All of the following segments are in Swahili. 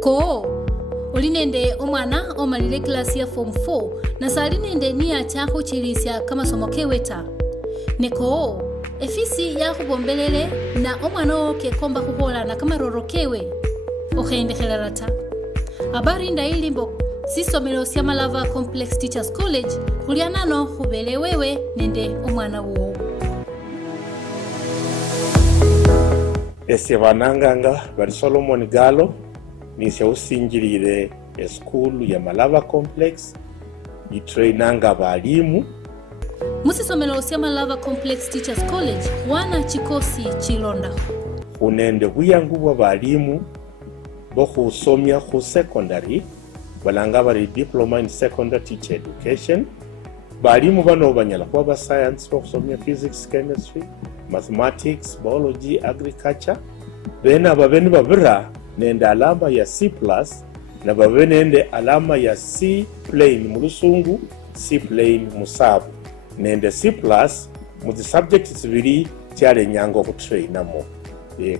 Ko olinende omwana omalile klasi ya form 4 na salinende niya chako chilisya kama somo keweta. Neko efisi ya kubombelele na omwana oke komba kuhola na kama rorokewe okende helarata. Habari nda ilimbo sisomelo sya Malava Complex Teachers College kulianano hubele wewe nende omwana uo. Ese bananganga bari Solomon Galo nisya usingirire eskulu ya Malava Complex itrainanga balimu. Musisomelo sya Malava Complex Teachers College wana chikosi chilonda. Unende buyangu bwa balimu bo kusomya ku secondary balanga bari diploma in secondary teacher education. Balimu bano banyala kuba ba science bo kusomya physics, chemistry, mathematics, biology, agriculture. Bena babeni babira nende alama ya C+ na babeni nende alama ya C plain mu Lusungu, C plain musabu. Nende C+ mu subjects zibiri cyale nyango ku trainamo.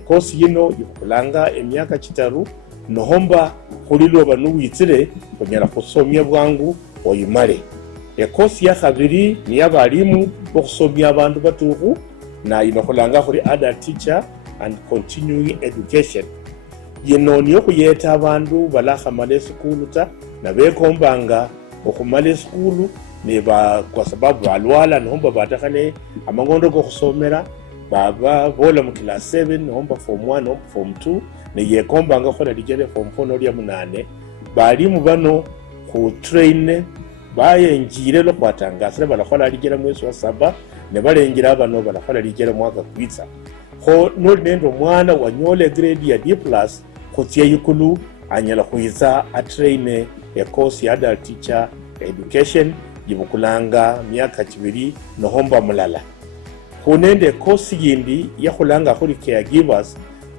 Course yino yukulanga emyaka kitaru nohomba kulilo banuwitire kunyala kusomya bwangu oyimale. Course ya kabiri ni yabalimu bo kusomya abantu batuhu na inokulanga kuri adult teacher and continuing education. Yino niyo kuyeta abantu balahamale skulu ta na bekombanga okumale skulu neba kwa sababu alwala nohomba batakane amangondo go kusomera baba bola mu class 7 nohomba form 1 no form 2 ne yekombanga khola ligere form 4 no lya munane balimu bano ku train bayenjire lo kwatangasa balakhola ligera mwezi wa 7 ne balengira bano balakhola ligera mwaka kwitsa ho no nendo mwana wanyole grade ya D+ kutya yikulu anyala kuiza a train a course ya adult teacher education yibukulanga myaka kibiri nohomba mulala. Kunende course yindi yakulanga kuri caregivers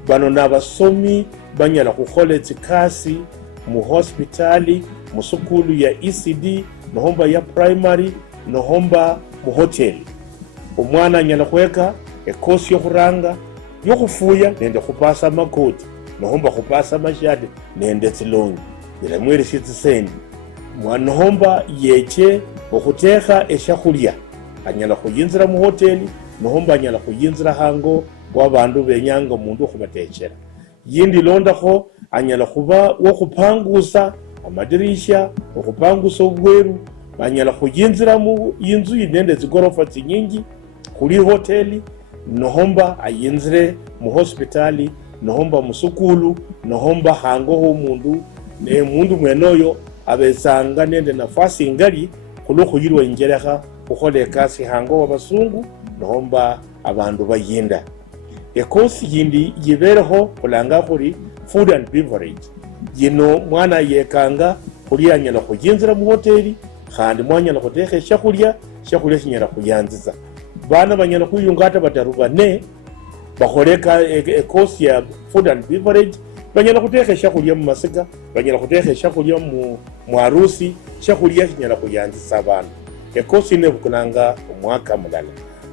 bano nabasomi banyala kukhola tsikasi mu hospitali mu sukulu ya ECD nohomba ya primary nohomba mu hotel. Umwana anyala kweka course yokuranga yokufuya nende kupasa makoti nohomba kupasa mashade nende tsilongi ila mwiri sitsendi mwana homba yeche okuteha eshakulya anyala kuyinzira mu hoteli nohomba anyala kuyinzira hango wabandu benyanga mundu okubatechera. Yindi londako anyala kuba wokupangusa amadirisha okupangusa obweru anyala kuyinzira mu yinzu inende zigorofa zinyingi kuli hoteli nohomba ayinzire mu hospitali nohomba musukulu nohomba hango ho mundu ne mundu mwenoyo abesanga nende nafasi ngali kuluko yirwe njereha kukhole kasi hango wabasungu nohomba abandu bayinda. Course yindi yibereho kulanga kuri food and beverage. Yino mwana yekanga kuli anyala kuyinzira mu hoteli khandi mwanya nakuteha shakulya shinyala kuyanziza. Bana banyala kuyungata bataru bane bakholeka course ya food and beverage banyala kuteha shakulya mu masiga banyala kuteha shakulya mu harusi shakulya shinyala kuyanziza abantu. Course ine bukunanga omwaka mulala.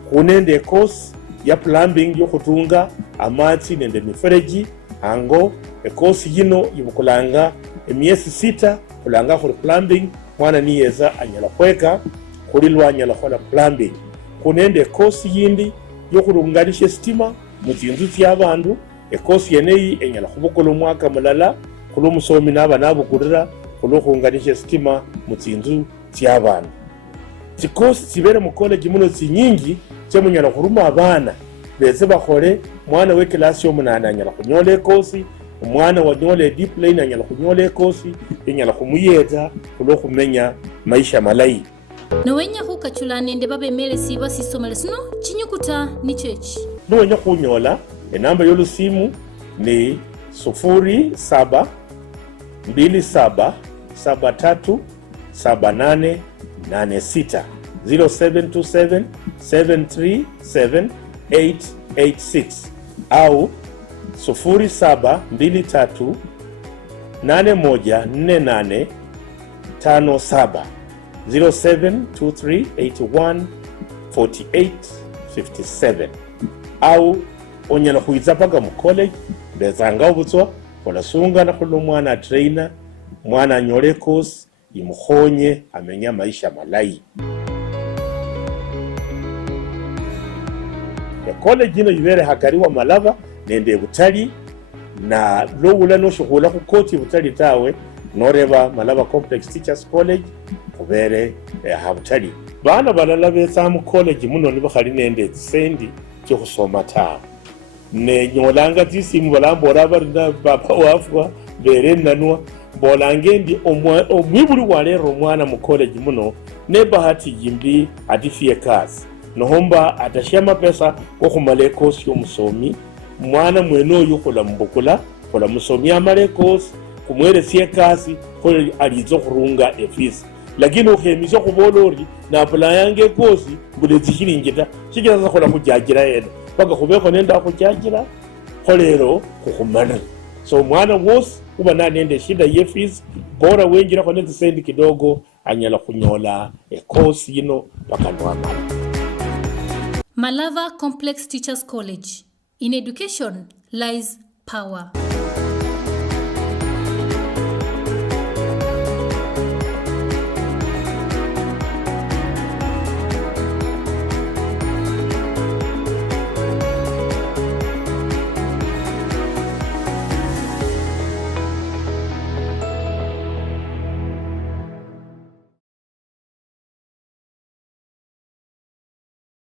Kunende course ya plumbing yokutunga amatsi nende mifereji hango. Course yino yibukulanga emyesi 6 kulanga kuri plumbing mwana niyeza anyala kweka kuri lwanyala khola plumbing. Kunende course yindi yokurunganisha stima mu zinzu z'abantu. Course yeneyi enyala kubukola omwaka mulala kulo musomi naba nabukurira kulo kunganisha stima mu zinzu z'abantu. Course zibere mu college muno zinyingi cyemunyala kuruma abana beze bakhole mwana we class yo munana anyala kunyola course umwana wanyole deep lane anyala kunyola course enyala kumuyeza kulo kumenya maisha malayi. Nawenya hukachula nende babemele siba sisomele sino chinyukuta ni chechi. Nwenya kunyola enamba yolusimu ni 07 27 73 78 86 0727 737 886 au 0723 8148 57 0723 81 48 57 au onyala kuiza paga mu college bezanga obutswa olasungana khula omwana trainer mwana anyole course imukhonye amenye maisha malayi. College ino ibere hakari wa Malava nende Butali na lowula noshukhula ku koti Butali tawe noreba Malava Complex Teachers College kubere ha Butali. Bana balala betsa mu college muno ni bakhali nende zisendi cyo kusoma tawe ne nyolanga zisimu balambora barina papa wafwa bere nanwa bolange ndi omwibuli walero omwana mu college muno ne bahati jimbi adifie kazi nohomba atashama pesa okhumala course yomusomi mwana mwene oyo kola mbukula kola musomi amale course kumweresia kazi kholi alizo khurunga fees lakini ukhemiza khubolori na apply course bude zikhiringita shikira khola kujajira yena paka khubekho nenda khujajira kholero kukhumana so mwana wose uba nende shida ye fees bora wenjira khone zisendi kidogo anyala khunyola course yino paka ndwamala. Malava Complex Teachers College. In education lies power.